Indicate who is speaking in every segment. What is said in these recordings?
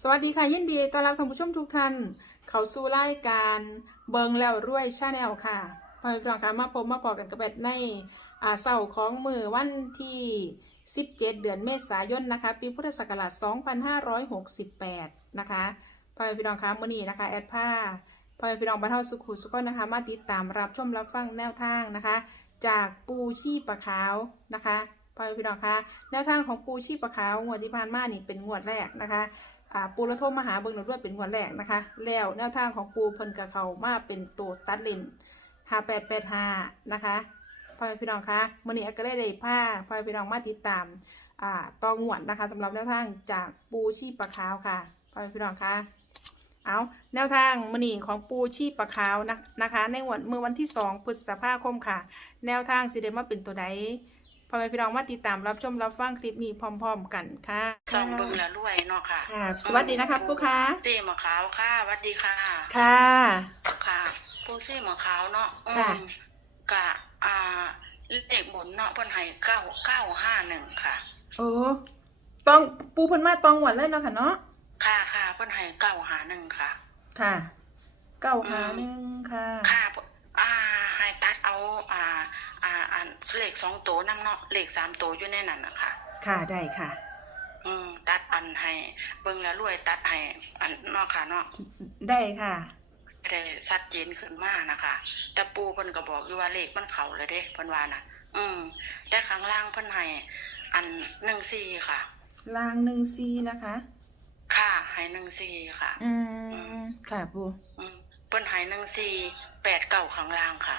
Speaker 1: สวัสดีค่ะยินดีต้อนรับท่านผู้ชมทุกท่าน เข้าสู่รายการเบิงแล้วรวยชาแนลค่ะพ่อพี่น้องคะมาพบมาพอกันกับแบดในอ่าเสาร์ของมือวันที่ 17 เดือนเมษายนนะคะ ปีพุทธศักราช 2568 นะคะพ่อแม่พี่น้องคะมื้อนี้นะคะแอดผ้าพ่อพี่น้องบ้านเฮาสุขุสุขนะคะ มาติดตามรับชมรับฟังแนวทางนะคะ จากปูชีปะขาวนะคะพ่อพี่น้องคะแนวทางของปูชีปะขาวงวดที่ผ่านมานี่เป็นงวดแรกนะคะ อ่าปูระโทรมาหาเบิงหน่อด้วยเป็นงวดแรกนะคะ แล้วแนวทางของปูเพิ่นกับเขามาเป็นตัวตัดเลนห้าแปดแปดห้านะคะพ่อแม่พี่น้องคะมื้อนี้ก็ได้ได้ผ้าพ่อแม่พี่น้องมาติดตามอ่าตองหวดนะคะสำหรับแนวทางจากปูชีปะขาวค่ะพ่อแม่พี่น้องคะเอาแนวทางมือนี้ของปูชีปะขาวนะนะคะ ในงวดเมื่อวันที่ 2 พฤษภาคมค่ะ แนวทางสิได้มาเป็นตัวใด พ่อแม่พี่น้องมาติดตามรับชมรับฟังคลิปนี้พร้อม ๆ กันค่ะ
Speaker 2: ส่องเบิ่งแล้วรวยเนาะค่ะ
Speaker 1: ค่ะ สวัสดีนะคะปุ๊กค่ะ
Speaker 2: ซี่หมะขาวค่ะสวัสดีค่ะ
Speaker 1: ค่ะ
Speaker 2: ค่ะผู้ซี่หมะขาวเนาะอืม
Speaker 1: ค่ะ
Speaker 2: กะอ่าเลขบนเนาะเพิ่นให้เก้าเก้าห้าหนึ่งค่ะ
Speaker 1: โอ้ต้องปูเพิ่นมาตองหวนเลยเนาะค่ะเนาะ
Speaker 2: ค่ะค่ะเพิ่นให้เก้าหาหนึ่งค่ะ
Speaker 1: ค่ะเก้าหาหนึ่งค่ะ
Speaker 2: ค่ะอ่าให้ตัดเอาอ่า อ่าอ่าเลขสองตัวนํเนาะเลขสามตัวอยู่ในนั้นนะคะ
Speaker 1: ค่ะได้ค่ะ
Speaker 2: อืมตัดอันให้ เบิ่งแล้วรวยตัดให้อันเนาะค่ะเนาะ
Speaker 1: ได้ค่ะ
Speaker 2: ได้ชัดเจนขึ้นมานะคะแต่ปูเพิ่นก็บอกอยู่ว่าเลขมันเข้าเลยเด้เพิ่นว่าน่ะ อืมแต่ข้างล่างเพิ่นให้อันหนึ่งสี่ค่ะ
Speaker 1: ลางหนึ่งซีนะคะ
Speaker 2: ค่ะให้หนึ่งสี่ค่ะ
Speaker 1: อืมค่ะปู
Speaker 2: อืมเพิ่นให้หนึ่งสี่แปดเก้าข้างล่างค่ะ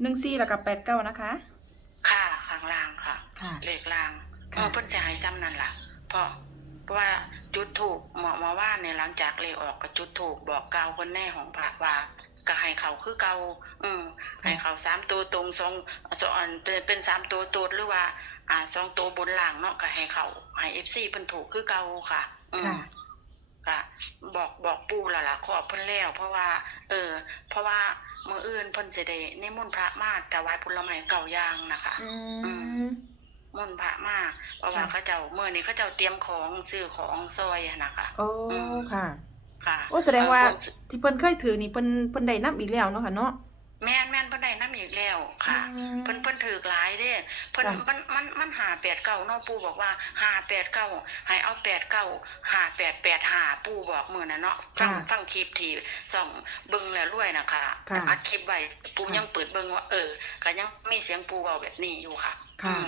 Speaker 1: หนึ่งซีแล้วกับแปดเก้านะคะ
Speaker 2: ค่ะข้างล่างค่ะ
Speaker 1: ค่ะ
Speaker 2: เลขล่าง
Speaker 1: ค่ะ
Speaker 2: เออเพิ่นจะให้ซ้ำนั่นล่ะ เพราะเพราะว่าจุดถูกหมอมาว่าเนี่ยหลังจากเลขออกก็จุดถูกบอกเกล่าวคนแน่ของพระว่าก็ให้เขาคือเก่าอืมให้เขาสามตัวตรงสองสองอันเป็นเป็นสามตัวตัวหรือว่า อ่าสองตัวบนล่างเนาะก็ให้เขาให้เอฟซีเพิ่นถูกคือเก่าค่ะ อืม
Speaker 1: ค่ะ
Speaker 2: ก็ บอกบอกปู่แล้วล่ะขอบเพิ่นแล้วเพราะว่า เออ เพราะว่ามื้ออื่นเพิ่นสิได้นิมนต์พระมาถวายผลไม้เก่าอย่างนะคะ
Speaker 1: อืม
Speaker 2: มนต์พระมาเพราะว่า
Speaker 1: ค่ะ
Speaker 2: เขาเจ้ามื้อนี้เขาเจ้าเตรียมของซื้อของซอยอะนะคะ
Speaker 1: โอ้ค่ะ
Speaker 2: ค่ะ
Speaker 1: โอ้แสดงว่า
Speaker 2: เออ
Speaker 1: ที่เพิ่นเคยถือนี่เพิ่นเพิ่นได้นับอีกแล้วเนาะค่ะเนาะ
Speaker 2: แม่นแม่นเพิ่นได้น้ำอีกแล้วค่ะ
Speaker 1: อืม
Speaker 2: เพิ่นเพิ่นถือกหลายเด้เพิ่น
Speaker 1: ค่ะ
Speaker 2: มันมันมันหาแปดเก้าเนาะปู่บอกว่าหาแปดเก้าให้เอาแปดเก้าหาแปดแปดหาปู่บอกมื้อนั้นเนาะฟัง
Speaker 1: ค่ะ
Speaker 2: ฟังคลิปที่ส่องเบิ่งแล้วรวยนะคะ
Speaker 1: ค่ะ
Speaker 2: อัดคลิปไว้ปู่
Speaker 1: ค่ะ
Speaker 2: ยังเปิดเบิ่งว่าเออก็ยังมีเสียงปู่เว้าแบบนี้อยู่ค่ะ
Speaker 1: ค่ะ
Speaker 2: อืม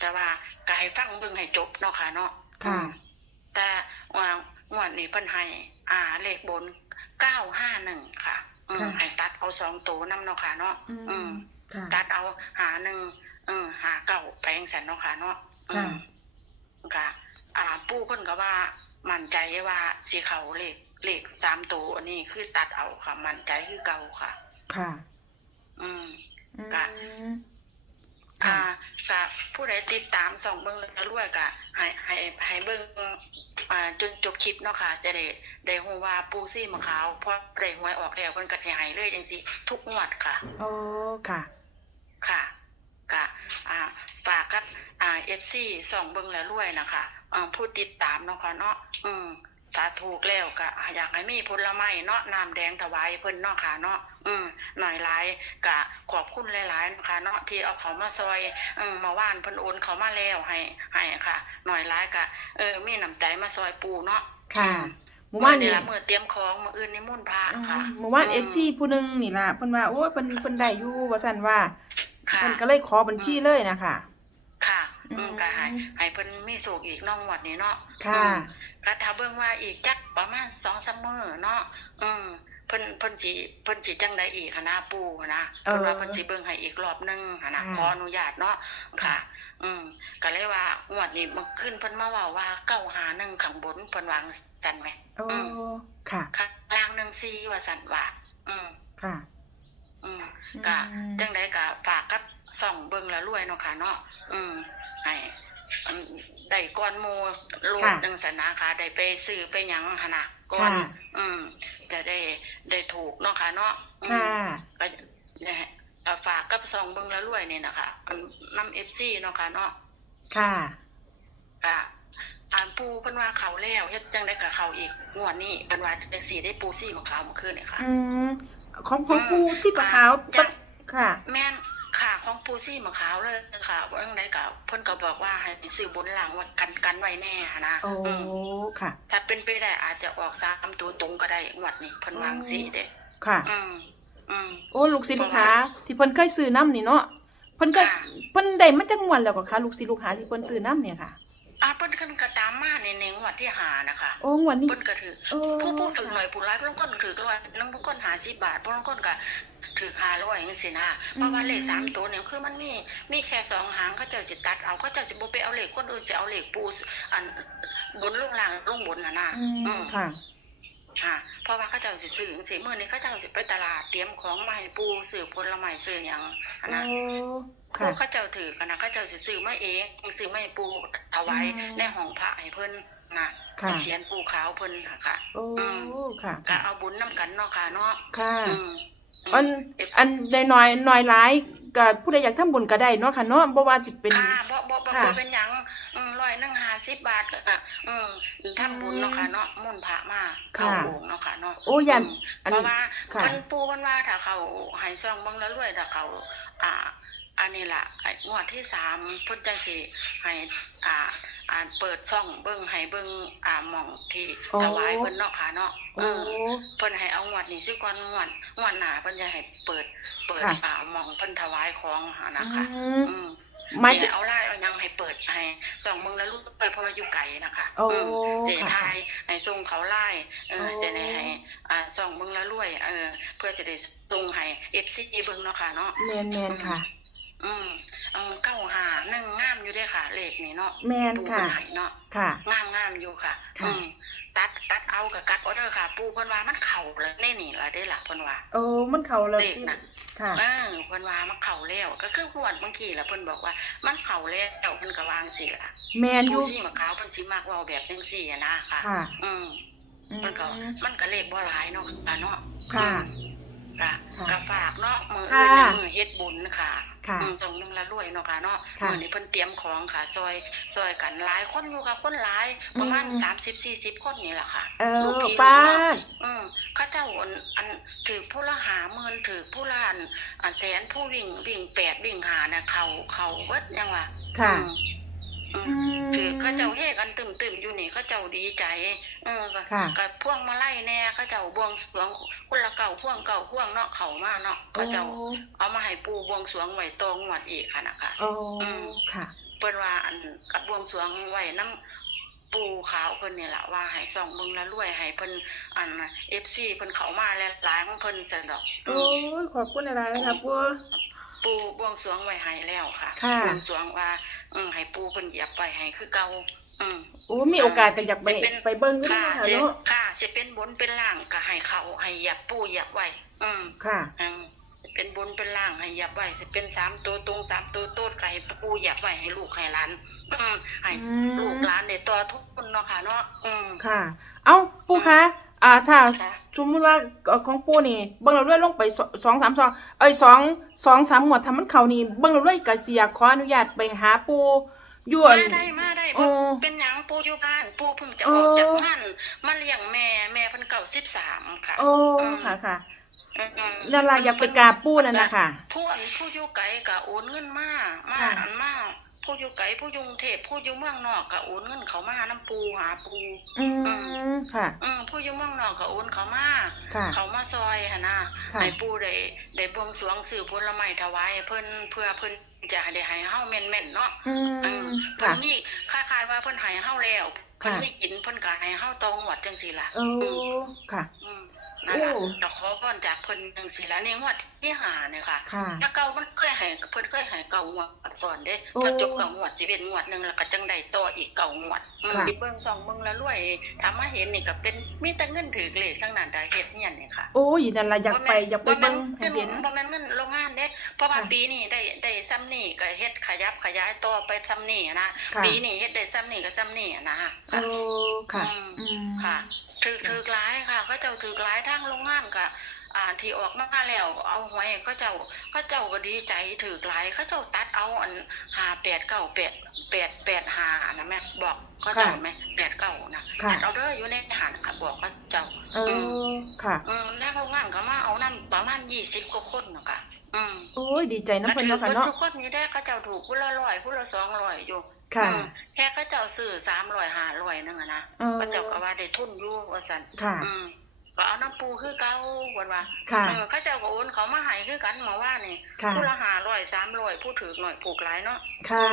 Speaker 2: แต่ว่าก็ให้ฟังเบิ่งให้จบเนาะค่ะเนาะ
Speaker 1: ค่ะ
Speaker 2: อืมแต่ว่างวดนี้เพิ่นให้อ่าเลขบนเก้าห้าหนึ่งค่ะ อืม
Speaker 1: ค่ะ
Speaker 2: ให้ตัดเอาสองตัวนำเนาะค่ะเนาะ
Speaker 1: อื
Speaker 2: อืม
Speaker 1: มค่ะ
Speaker 2: ตัดเอาหาหนึ่งเออหาเก่าไปจังซั่นเนาะค่ะเนาะอื
Speaker 1: ค่ะ
Speaker 2: มก็อ่า ปู่เพิ่นก็ว่า มั่นใจว่าสิเข้าเลขเลขสามตัวอันนี้คือตัดเอาค่ะ มั่นใจคือเก่าค่ะ
Speaker 1: ค่ะ
Speaker 2: อืม
Speaker 1: อืม
Speaker 2: ค่ะ
Speaker 1: ค่ะ
Speaker 2: อ่าก็ผู้ใดติดตามส่องเบิ่งแล้วรวยก็ให้ให้ให้เบิ่งอ่าจนจบคลิปเนาะค่ะ จะได้ได้ฮู้ว่าปูซี่มะขาวพอได้หวยออกแล้วเพิ่นก็สิให้เลยจังซี่ทุกงวดค่ะ
Speaker 1: โอ้ค่ะ
Speaker 2: ค่ะก็อ่าฝากกับอ่า FC ส่องเบิ่งแล้วรวยนะคะอ่าผู้ติดตามเนาะค่ะเนาะอืม ถ้าถูกแล้วก็อยากให้มีผลไม้เนาะน้ำแดงถวายเพิ่นเนาะค่ะเนาะอืมหน่อยหลายก็ขอบคุณหลายๆนะคะเนาะที่เอาเขามาซอยอืมมาว่านเพิ่นโอนเขามาแล้วให้ให้ค่ะ หน่อยหลายก็เออมีน้ำใจมาซอยปูเนาะ
Speaker 1: ค่ะหมู่บ้านนี่
Speaker 2: ละมื้อเตรียมของมื้ออื่นนิมนต์พระค่ะ
Speaker 1: หมู่บ้าน
Speaker 2: อื
Speaker 1: เอฟซีผู้หนึงนี่ล่ะเพิ่นว่าโอ้ยเพิ่นเพิ่นได้อยู่ว่าซั่นว่า
Speaker 2: ค่ะ
Speaker 1: เพิ่นก็เลยขอบัญชีเลยนะคะ
Speaker 2: ค่ะ
Speaker 1: อื
Speaker 2: อื
Speaker 1: ม
Speaker 2: มก็ ให้ให้เพิ่นมีสุขอีกเน้องวดนี้เนาะ
Speaker 1: ค่ะ
Speaker 2: อืมก็ถ้าเบิ่งว่าอีกจักประมาณ2-3มื้อเนาะอืมเพิ่นเพิ่นสิเพิ่นสิจังไดอีกหั้นนะปู่นะ
Speaker 1: เออ
Speaker 2: เพิ่นว่าเพิ่นสิเบิ่งให้อีกรอบหนึงหั้นนะ
Speaker 1: ค่ะ
Speaker 2: ขออนุญาตเนาะ
Speaker 1: ค่ะ
Speaker 2: ค่ะ อืมก็เลยว่างวดนี้มันขึ้นเพิ่นมาเว้าว่า951ข้างบนเพิ่นวางซั่นแหม
Speaker 1: โอ้
Speaker 2: อืม
Speaker 1: ค่ะ
Speaker 2: ข้างล่าง14ว่าซั่นว่าอืม
Speaker 1: ค่ะ
Speaker 2: อืมก็
Speaker 1: อืม
Speaker 2: จังไดก็ฝากกับส่องเบิ่งแล้วรวยเนาะค่ะเนาะอืมให้อัน ได้ก่อนหมู่โลด
Speaker 1: ค่ะ
Speaker 2: จังซั่นนะคะได้ไปซื้อไปหยังหั่นน่ะก่อน
Speaker 1: ค่ะ
Speaker 2: อืมจะได้ได้ถูกเนาะค่ะเนาะอืม
Speaker 1: ค่ะ
Speaker 2: ก็เนี่ยเอาฝากกับส่องเบิ่งแล้วรวยนี่นะคะอันนำ FC เนาะค่ะเนาะ
Speaker 1: ค่ะ
Speaker 2: ก็อ่านปูเพิ่นว่าเขาแล้วเฮ็ดจังได๋กับเขาอีกงวดนี้เพิ่นว่าจังซี่ได้ปูซี่ของเขาเมื่อคืนนี่ค่ะ
Speaker 1: อืมของของปูสิปะขาว
Speaker 2: จ้ะ
Speaker 1: ค่ะ
Speaker 2: แม่นค่ะ ของปูซี่มะขาวเลยค่ะว่าจังไดก็เพิ่นก็บอกว่าให้ซื้อบนหลังว่ากันกันไว้แน่นะ
Speaker 1: โอ้
Speaker 2: อืม
Speaker 1: ค่ะ
Speaker 2: ถ้าเป็นไปได้อาจจะออกสามตัวตรงก็ได้งวดนี้เพิ่นวาจังซี่เด้
Speaker 1: ค่ะ
Speaker 2: อืมอืม
Speaker 1: โอ้ลูกศิษย์ลูกหาที่เพิ่นเคยซื้อน้ำนี่เนาะเพิ่นก็
Speaker 2: ค่ะ
Speaker 1: เพิ่นได้มาจากงวดแล้วก็ค่ะ ลูกศิษย์ลูกหาที่เพิ่นซื้อน้ำเนี่ยค่ะ
Speaker 2: อ่าเพิ่นขึ้นก็ตามมาในในงวดที่หานะคะ
Speaker 1: โอ้งวดนี้
Speaker 2: เพิ่นก็ถือ
Speaker 1: โอ้
Speaker 2: ผู้ผู้ถือหน่อยผู้ร้ายผู้ลางคนถือร้อยลางคนหาสิบบาทผู้ลางคนก็ถือห้าร้อยจังซี่นะเพราะว่าเลขสามตัวเนี่ยคือมันมีมีแค่สองหางเขาเจ้าสิตัดเอาเขาเจ้าสิบ่ไปเอาเลขคนอื่นสิเอาเลขปูอันบนลงล่างลงบนน่ะนะ
Speaker 1: อืม
Speaker 2: อืม
Speaker 1: ค่ะ
Speaker 2: ค่ะเพราะว่าเขาเจ้าสิซื้อจังซี่มื้อนี้เขาเจ้าสิไปตลาดเตรียมของมาให้ปูซื้อผลไม้ซื้อหยังอัน
Speaker 1: โอ้
Speaker 2: นะ
Speaker 1: ค่ะ
Speaker 2: ผู้เขาเจ้าถือกันนะเขาเจ้าสิซื้อมาเองซื้อมาให้ปูเอาไว้
Speaker 1: อืม
Speaker 2: ในห้องพระให้เพิ่นนะ
Speaker 1: ค่ะ
Speaker 2: เขียนปูขาวเพิ่นน่ะค่ะ
Speaker 1: โอ้ค่ะ
Speaker 2: ก็เอาบุญนํกันเนาะค่ะเนาะ
Speaker 1: ค่ะ
Speaker 2: อืม
Speaker 1: อันอันได้น้อยน้อยหลายก็ผู้ใดอยากทำบุญก็ได้เนาะค่ะเนาะบ่ว่าสิเป็น
Speaker 2: ค่ะบ่บ่บ่
Speaker 1: ค่ะ
Speaker 2: บ่เป็นหยัง อืมร้อยหนึง50บาทก็อะอืมทำบุญเนาะค่ะเนาะมุ่นต์พระมาเข้า
Speaker 1: ค่ะ
Speaker 2: โรงเนาะค่ะเนาะ
Speaker 1: โอ้ยัน
Speaker 2: ม
Speaker 1: อัน
Speaker 2: เพราะว่า
Speaker 1: ค่ะ
Speaker 2: มันปูมันว่าถ้าเขาให้ซองเบิ่งแล้วรวยถ้าเขา อ่า อันนี้ล่ะไอ้งวดที่สามเพิ่นจังสิให้อ่า อ่านเปิดช่องเบิ่งให้เบิ่งอ่าหม่องที่
Speaker 1: โอ้
Speaker 2: ถวายเพิ่นเนาะค่ะเนาะเอ
Speaker 1: โอ้
Speaker 2: อเพิ่นให้เอางวดนี้ซิก่อนงวดงวดหน้าเพิ่นจะให้เปิด เปิด
Speaker 1: ค่ะ
Speaker 2: อ่าหม่องเพิ่นถวายของหานะคะ
Speaker 1: อืม
Speaker 2: อืม
Speaker 1: หมายถึ
Speaker 2: เนี่
Speaker 1: ง
Speaker 2: ยเอาไล่เอายังให้เปิดให้ส่องเบิ่งแล้วลูกเปิดเพราะว่าอยู่ไกลนะคะ
Speaker 1: โอ้
Speaker 2: อืมเจ
Speaker 1: ค่ะ
Speaker 2: ทายให้ส่งเขาไล่เออ
Speaker 1: โอ้
Speaker 2: จะได้ให้อ่าส่องเบิ่งแล้วรวยเออเพื่อจะได้ส่งให้ FC เบิ่งเนาะค่ะเนาะ
Speaker 1: แม่นแม่นค่ะ
Speaker 2: อืมเออเก้าหาหนึ่งงามอยู่เด้อค่ะเลขนี่เนาะ
Speaker 1: แม่น
Speaker 2: ปู
Speaker 1: ค่ะ
Speaker 2: เพิ่นให้เนาะ
Speaker 1: ค่ะ
Speaker 2: งามงามอยู่ค่ะ
Speaker 1: ค่ะ
Speaker 2: อืม ตัดตัดเอากับกัดออเดอร์ค่ะ ปูเพิ่นว่ามันเข่าเลยแน่นี่ล่ะได้อล่ะเพิ่นว่า
Speaker 1: โอ้มันเข้าแล้ว
Speaker 2: เลข
Speaker 1: ที่
Speaker 2: น่ะ
Speaker 1: ค่ะ
Speaker 2: เออเพิ่นว่ามันเข่าแล้ว ก็คือหวดบางทีล่ะเพิ่นบอกว่า มันเข่าแล้วเพิ่นก็วางสิล่ะ
Speaker 1: แม่นอ
Speaker 2: ปู
Speaker 1: ยู่
Speaker 2: ซี่มะขาวเพิ่นสิมักเว้าแบบจังซี่อะนะค่ะ
Speaker 1: ค่ะ
Speaker 2: อืม
Speaker 1: อืม
Speaker 2: มันก็มันก็เลขบ่หลายเนาะค่ะเนาะ
Speaker 1: ค่ะ
Speaker 2: ค่ะ
Speaker 1: ค่ะ
Speaker 2: ก็ฝากเนาะมือ
Speaker 1: ค่ะ
Speaker 2: อื่นเนี่ยมือเฮ็ดบุญค่ะ
Speaker 1: ค่ะ
Speaker 2: อืมส่งหนึงละรวยเนาะค่ะเนาะ
Speaker 1: ค่ะ
Speaker 2: มื้อนี้เพิ่นเตรียมของค่ะ ซอยซอยกันหลายคนอยู่ค่ะคนหลายประมาณ
Speaker 1: อืม
Speaker 2: 30 40คนนี่แหละค่ะ
Speaker 1: เอ
Speaker 2: ลู
Speaker 1: อก
Speaker 2: พี่
Speaker 1: ป้า
Speaker 2: ลูกน้อง
Speaker 1: ด
Speaker 2: อืมเขาเจ้าอันอันถือผู้ละหาหมื่นถือผู้ละอันอันแสนผู้วิ่งวิ่งแปดวิ่งหาน่ะเขาเขาเบิดยังว่า
Speaker 1: ค่ะ
Speaker 2: อืมอืม
Speaker 1: อืม
Speaker 2: คือเขาเจ้าเฮกันตึมตึมๆอยู่นี่เขาเจ้าดีใจ เออก็
Speaker 1: ค่ะ
Speaker 2: ก็พ่วงมาไล่แน่เขาเจ้าบวงสรวงคนละเก่าพ่วงเก่าพ่วงเนาะเขามาเนาะ
Speaker 1: โอ้
Speaker 2: เขาเจ้าเอามาให้ปูบวงสรวงไว้ตองวดอีกค่ะนะคะ
Speaker 1: โอ้
Speaker 2: อืม
Speaker 1: ค่ะ
Speaker 2: เปิ้นว่าอันกับบวงสรวงไว้น้ำ ปูขาวเพิ่นนี่แหละว่าให้ส่องเบิ่งละรวยให้เพิ่นอัน FC เพิ่นเข้ามาแล้วหลายของเพิ่นซั่นดอก
Speaker 1: โอ้ยขอบคุณอะไรนะครับปู
Speaker 2: ปูบวงสรวงไว้ให้แล้วค่ะ
Speaker 1: ค่ะ
Speaker 2: บวงสรวงว่าอืมให้ปูเพิ่นเหยียบไว้ให้คือเก่าอืม
Speaker 1: โอ้มีโอกาสก็อยากไป
Speaker 2: เป็น
Speaker 1: ไปเบิ่งอยู่
Speaker 2: ค่ะ
Speaker 1: นะคะ
Speaker 2: สิ
Speaker 1: เนาะ
Speaker 2: ค่ะสิเป็นบนเป็นล่างก็ให้เขาให้เหยียบปูเหยียบไว้อืม
Speaker 1: ค่ะ
Speaker 2: อืมสิ เป็นบนเป็นล่างให้เหยียบไว้สิเป็นสามตัวตรงสามตัวโตดก็ให้ปูเหยียบไว้ให้ลูกให้หลานอืมให้
Speaker 1: อืม
Speaker 2: ลูกหลานได้ต่อทุกคนเนาะค่ะเนาะอืม
Speaker 1: ค่ะ เอ้าปูคะอ่าถ้า
Speaker 2: ค่ะ
Speaker 1: สมมติว่าเอ่อของปูนี่เบิ่งเราเรื่อยลงไปสสองสามสองเอ้ยสองสองสามหมวดทำมันเขานี่เบิ่งเราเรื่อยก็สิอยากขออนุญาตไปหาปูอยู่อั
Speaker 2: มานได้มาได้
Speaker 1: โอ้
Speaker 2: บ่เป็นหยังปูอยู่บ้านปูเพิ่งจะออกจากบ้านมาเลี้ยงแม่แม่เพิ่นเก่าสิบสามค่ะ
Speaker 1: โอ้ค่ะค่ะ
Speaker 2: อืมๆ
Speaker 1: นั่นล่ะอยากไปกราบปูนั่นน่ะค่ะ
Speaker 2: ผู้อันผู้อยู่ไกลก็โอนเงินมามา
Speaker 1: ค่ะ
Speaker 2: อันมาผู้อยู่ไกลผู้อยู่กรุงเทพผู้อยู่เมืองนอกก็โอนเงินเขามาน้ำปูหาปู
Speaker 1: อืมค่ะ
Speaker 2: อืมผู้อยู่เมืองนอกก็โอนเขามา
Speaker 1: ค่ะ
Speaker 2: เขามาซอยหั่นนะ
Speaker 1: ค่ะ
Speaker 2: ให้ปู่ได้ได้บวงสรวงซื้อผลไม้ถวายให้เพิ่นเพื่อเพิ่นจะได้ให้เฮาแม่นๆเนาะ
Speaker 1: อื
Speaker 2: อืม
Speaker 1: ม
Speaker 2: เพิ่
Speaker 1: ค่ะ
Speaker 2: นนี่คล้ายๆว่าเพิ่นให้เฮาแล้วเพิ่น
Speaker 1: ค่ะ
Speaker 2: ได้กินเพิ่นก็ให้เฮาตองหวดจังซี่ล่ะ
Speaker 1: โอ้ค่ะ
Speaker 2: อืม นั่นล่ะ
Speaker 1: โอ้
Speaker 2: ดอกขอพรจากเพิ่นจังซี่ล่ะในงวดที่ห้าเนี่ยค่ะ
Speaker 1: ค่ะ
Speaker 2: ถ้าเก่ามันเคยให้เพิ่นเคยให้เก่างวดสอนเด้
Speaker 1: โอ้
Speaker 2: พอจบเก่างวดสิเป็นงวดหนึงแล้วก็จังได้ต่ออีกเก่างวดอืม
Speaker 1: ค่ะ
Speaker 2: เบิ่งส่องเบิ่งแล้วรวยถ้ามาเห็นนี่ก็เป็นมีแต่เงินถือเลขทั้งนั้นได้เฮ็ดเฮียนนี่ค่ะ
Speaker 1: โอ้ยนั่นล่ะอยากไปอยากไปเบิ่งให้เห็น
Speaker 2: บ่แม่นเงินโรงงานเด้เพราะว่า
Speaker 1: ค่ะ
Speaker 2: ปีนี้ได้ได้ซ้ำนี่ก็เฮ็ดขยับขยายต่อไปซ้ำนี่นะ
Speaker 1: ค่ะ
Speaker 2: ปีนี้เฮ็ดได้ซ้ำนี่ก็ซ้ำนี่นะ
Speaker 1: โอ้ค่ะ
Speaker 2: อืม
Speaker 1: อืม
Speaker 2: ค่ะถือถือหลายค่ะเขาเจ้าถือหลายทางโรงงานก็ อ่าที่ออกมาแล้วเอาหวยเขาเจ้าเขาเจ้าก็ดีใจถือหลายเขาเจ้าตัดเอาอันหาแปดเก้าแปดแปดแปดหานะแม่บอกเขาเจ้าไหมแปดเก้านะ
Speaker 1: ค่ะ
Speaker 2: ตัดเอาเด้ออยู่ในหันค่ะบอกเขาเจ้า
Speaker 1: เออค่ะ
Speaker 2: อืมแล้วโรงงานก็มาเอานั่นประมาณยี่สิบกว่าคนเนาะค่ะอืม
Speaker 1: โอ้ยดีใจน้ำ
Speaker 2: ก็
Speaker 1: เพิ่น
Speaker 2: ถือ
Speaker 1: เนาะค่ะ
Speaker 2: ว่า
Speaker 1: เนาะ
Speaker 2: ทุกคนอยู่ได้เขาเจ้าถูกผู้ละร้อยผู้ละสองร้อยอยู่
Speaker 1: ค่ะ
Speaker 2: อืมแค่เขาเจ้าซื้อสามร้อยห้าร้อยนึงอะนะ
Speaker 1: เออ
Speaker 2: เขาเจ้าก็ว่าได้ทุนอยู่ว่าสัน
Speaker 1: ค่ะ
Speaker 2: อืม ก็เอาน้ำปูคือเก่าวันว่า
Speaker 1: ค่ะ
Speaker 2: เออเขาเจ้าก็โอนเขามาให้คือกันมาว่านี่
Speaker 1: ค่ะ
Speaker 2: ผู้ละห้าร้อยสามร้อยผู้ถือหน่อยผูกหลายเนาะ
Speaker 1: ค่ะ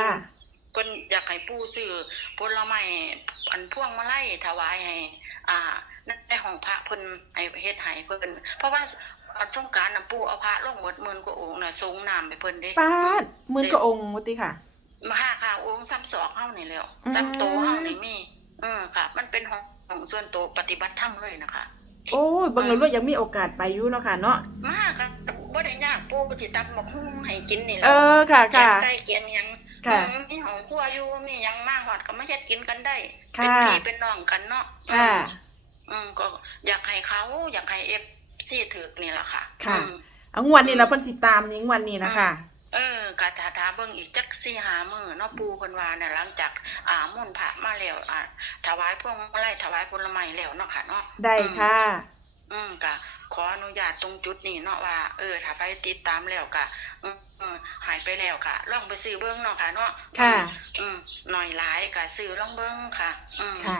Speaker 2: เพิ่นอยากให้ปู่ซื้อผลไม้อันพวงมาลัยถวายให้อ่าในห้องพระเพิ่นให้เฮ็ดให้เพิ่นเพราะว่าอันสงกรานต์น่ะปู่เอาพระลงหมดหมื่นกว่าองค์น่ะส่งน้ำไปเพิ่นเด้
Speaker 1: ปาดหมื่นกว่าองค์วติค่ะ
Speaker 2: มาห้าค่ะองค์ซ้ำศอกเฮานี่แหล้ว
Speaker 1: อืม
Speaker 2: ซ้ำโตเฮานี่มีเออค่ะ มันเป็นห้องของส่วนโตวปฏิบัติธรรมเลยนะคะ
Speaker 1: โอ้ยเบิ่งแล้วรวยยังมีโอกาสไปอยู่เนาะค่ะเนาะ
Speaker 2: มาค่ะบ่ได้ยากปู่สิตำบักหุ่งให้กินนี่แห
Speaker 1: เอ
Speaker 2: ละ
Speaker 1: อค่ะ
Speaker 2: เขีย
Speaker 1: ค่ะ
Speaker 2: นไก่เขียนหยัง
Speaker 1: ค่ะ
Speaker 2: อืมมีของครัวอยู่มีหยังมาฮอดก็มาเฮ็ดกินกันได้
Speaker 1: ค่ะ
Speaker 2: เป็นพี่เป็นน้องกันเนาะ
Speaker 1: ค่ะ
Speaker 2: อืมอืมก็อยากให้เขาอยากให้เอฟซีถือนี่แหละค่ะ
Speaker 1: ค่ะ
Speaker 2: อืม
Speaker 1: เอางวดนี้เราเพิ่นสิตามนี้งวดนี้นะคะ
Speaker 2: เออกะถาถาเบิ่งอีกจักสี่หามือเนาะปูเพิ่นว่าเนี่ยหลังจากอ่ามุ่นต์พระมาแล้วอ่าถวายพวงมาลัยถวายผลไม้แล้วเนาะค่ะเนาะ
Speaker 1: ได้ค่ะ
Speaker 2: อืมกะขออนุญาตตรงจุดนี้เนาะว่า เออถ้าไปติดตามแล้วกะอืมอืมหายไปแล้วกะลองไปซื้อเบิ่งเนาะค่ะเนาะ
Speaker 1: ค่ะ
Speaker 2: อืมหน่อยหลายกะซื้อลองเบิ่งค่ะ อืม
Speaker 1: ค่ะ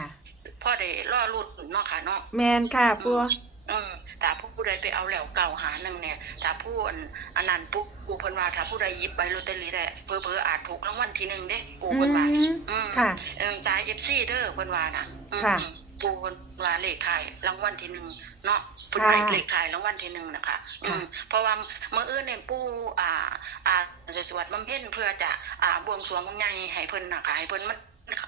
Speaker 2: พ่อได้รอรุ่นเนาะค่ะเนาะ
Speaker 1: แมนค่ะปัว
Speaker 2: อืมถ้าผู้ใดไปเอาแล้วเก่าหาหนึ่งเนี่ยถ้าผู้อันอันนั้นปุ๊บกูเพิ่นว่าถ้าผู้ใดหยิบใบลอตเตอรี่ได้เพิ่อๆอาจถูกรางวัลที่หนึ่งเด้กู
Speaker 1: อื
Speaker 2: เพิ่นว่า
Speaker 1: ม
Speaker 2: อืม
Speaker 1: ค่ะ
Speaker 2: เออจ่าย FC เด้อเพิ่นว่าน่ะอืม
Speaker 1: ค่ะ
Speaker 2: ปูเพิ่นว่าเลขท้ายรางวัลที่หนึ่งเนาะเพิ่น
Speaker 1: ค่ะ
Speaker 2: ให้เลขท้ายรางวัลที่หนึ่งนะคะอื
Speaker 1: ค่ะ
Speaker 2: มเพราะว่ามื้ออื่นเนี่ยปู่อ่า อ่าจะสวดบำเพ็ญเพื่อจะอ่าบวงสรวงใหญ่ให้เพิ่นน่ะค่ะให้เพิ่นมัน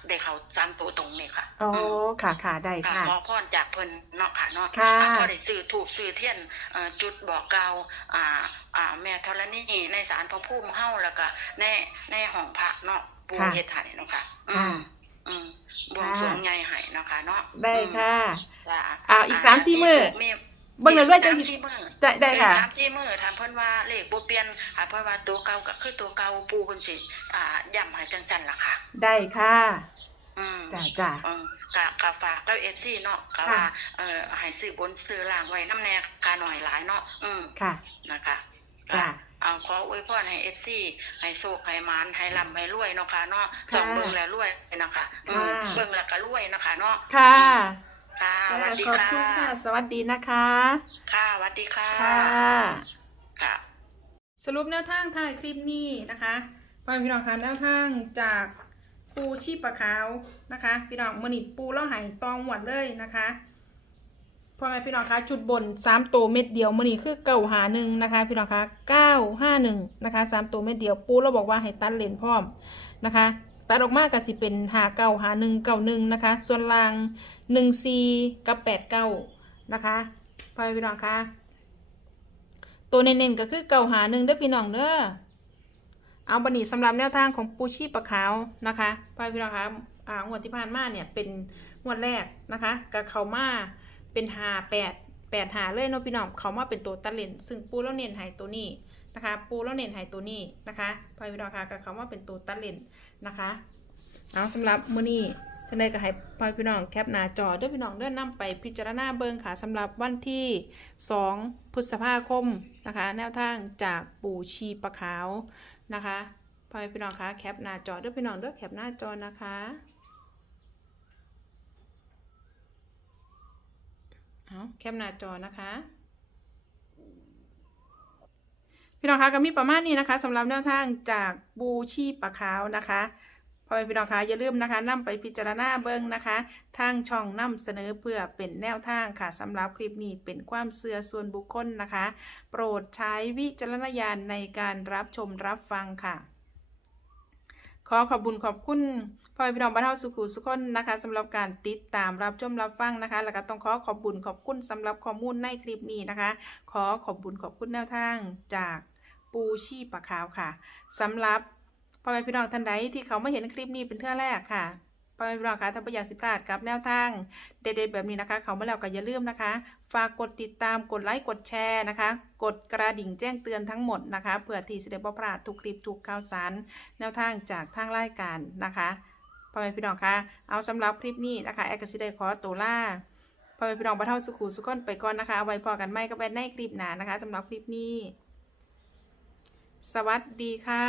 Speaker 2: ได้เข้าสามตัวตรงนี่ค่ะ
Speaker 1: โอ้
Speaker 2: ม
Speaker 1: ค่ะค่ะได้
Speaker 2: ค่ะ
Speaker 1: ค่ะ
Speaker 2: ขอพรจากเพิ่นเนาะค่ะเนาะ
Speaker 1: ค่ะ
Speaker 2: อ่พอได้ซื้อถูกซื้อเทียนเอ่อจุดบอกกล่าวอ่าอ่าแม่ธรณีในศาลพระภูมิเฮาแล้วก็ในในห้องพระเนาะปู
Speaker 1: ค่ะ
Speaker 2: เฮ็ดให้เนาะค่ะอื
Speaker 1: ค่ะ
Speaker 2: มอืมบวงสรวงใหญ่ให้เนาะค่ะเนาะ
Speaker 1: ได้ค่ะ
Speaker 2: จ้ะ
Speaker 1: อ้าวอีกสามสี่มื้อ
Speaker 2: มี
Speaker 1: เบิ่งแล้วรวยจัง
Speaker 2: สาม
Speaker 1: สิ
Speaker 2: สี่มื้อ
Speaker 1: ได้ได้ค่ะ
Speaker 2: สามสี่มื้อถามเพิ่นว่าเลขบ่เปลี่ยนถามเพิ่นว่าตัวเก่าก็คือตัวเก่าปูเพิ่นสิอ่าย้ำให้จังซั่นล่ะค่ะ
Speaker 1: ได้ค่ะ
Speaker 2: อืม
Speaker 1: จ้าจ้า
Speaker 2: อืมกะกะฝากกับเอฟซีเนาะกะ
Speaker 1: ค่ะ
Speaker 2: ว่าเอ่อให้ซื้อบนซื้อล่างไว้น้ำแน่กาหน่อยหลายเนาะอืม
Speaker 1: ค่ะ
Speaker 2: นะคะ
Speaker 1: จ้ะ
Speaker 2: กะเอาขออวยพรให้เอฟซีให้โชคให้หมานให้ร่ำให้รวยเนาะค่ะเนาะ
Speaker 1: ค่ะ
Speaker 2: สองเบิ่งแล้วรวยนะคะอืม
Speaker 1: ค่ะ
Speaker 2: เบิ่งแล้วก็รวยนะคะเนาะ
Speaker 1: ค่ะ
Speaker 2: ค่ะสวัสดี
Speaker 1: ขอบ
Speaker 2: ค่ะ
Speaker 1: คุณค่ะ สวัสดีนะคะ
Speaker 2: ค่ะสวัสดีค่ะ
Speaker 1: ค่ะ
Speaker 2: ค่ะ
Speaker 1: สรุปแนวทางท้ายคลิปนี้นะคะพ่อแม่พี่น้องคะแนวทางจากปูชีพปะขาวนะคะ พี่น้องมือนิปูเล่าไห้ตองหวดเลยนะคะพ่อแม่พี่น้องคะจุดบนสามตัวเม็ดเดียวมือนี้คือเก้าหาหนึ่งนะคะ พี่น้องคะเก้าห้าหนึ่งนะคะสามตัวเม็ดเดียวปูเราบอกว่าให้ตัดเลนพร้อมนะคะ ตัดออกมาก็สิเป็นหาเก้าหาหนึ่งเก้าหนึ่งนะคะ ส่วนล่างหนึ่งซีกับแปดเก้านะคะพ่อพี่น้องคะตัวเน้นๆก็คือเก่าหาหนึ่งเด้อพี่น้องเด้อเอาบันนี้สำหรับแนวทางของปูชีปะขาวนะคะพ่อพี่น้องคะอ่างวดที่ผ่านมาเนี่ยเป็นงวดแรกนะคะกับเขามาเป็นหาแปดแปดหาเลยเนาะพี่น้องเขามาเป็นตัวตัดเลนซึ่งปูแล้วเน้นใหายตัวนี้ นะคะปูแล้วเน้นใหายตัวนี้นะคะพ่อพี่น้องคะกับเขามาเป็นตัวตัดเลนนะคะเอาสำหรับมือนี้จังไดก็ให้พ่อพี่น้องแคปหน้าจอด้อพี่น้องเด้อนำไปพิจารณาเบิ่งค่ะสำหรับวันที่ 2 พฤษภาคมนะคะ แนวทางจากปู่ชีปะขาวนะคะพ่อพี่น้องคะแคปหน้าจอด้อพี่น้องด้อแคปหน้าจอนะคะเอาแคปหน้าจอนะคะ พี่น้องคะก็มีประมาณนี้นะคะสำหรับแนวทางจากบูชีปะขาวนะคะพ่อแม่พี่น้องคะอย่าลืมนะคะนำไปพิจารณาเบิ้งนะคะ ทางช่องนำเสนอเพื่อเป็นแนวทางค่ะสำหรับคลิปนี้เป็นความเสื่อส่วนบุคคลนะคะ โปรดใช้วิจารณญาณในการรับชมรับฟังค่ะ ขอขอบคุญขอบคุณพ่อพี่น้องบ้านเฮาสุขุสุขคนนะคะสำหรับการติดตามรับชมรับฟังนะคะ แล้วก็ต้องขอขอบคุญขอบคุณสำหรับข้อมูลในคลิปนี้นะคะ ขอขอบคุญขอบคุณแนวทางจากปูชีปะขาวค่ะสำหรับพ่อแม่พี่น้องท่านใดที่เขาไม่เห็นคลิปนี้เป็นเท่าแรกค่ะ พ่อแม่พี่น้องคะถ้าไม่อยากสิพลาดกับแนวทางเด็ดๆแบบนี้นะคะ เขามาแล้วก็อย่าลืมนะคะ ฝากกดติดตามกดไลค์กดแชร์นะคะ กดกระดิ่งแจ้งเตือนทั้งหมดนะคะเพื่อที่จะได้บ่พลาดทุกคลิปทุกข่าวสาร แนวทางจากทางรายการนะคะพ่อแม่พี่น้องคะเอาสำหรับคลิปนี้นะคะแอคกสิได้ขอตัวล่าพ่อแม่พี่น้องบรรเท่าสุขุสุขคนไปก่อนนะคะเอาไว้พอกันไม่ก็ไปในคลิปหน้านะคะสำหรับคลิปนี้ สวัสดีค่ะ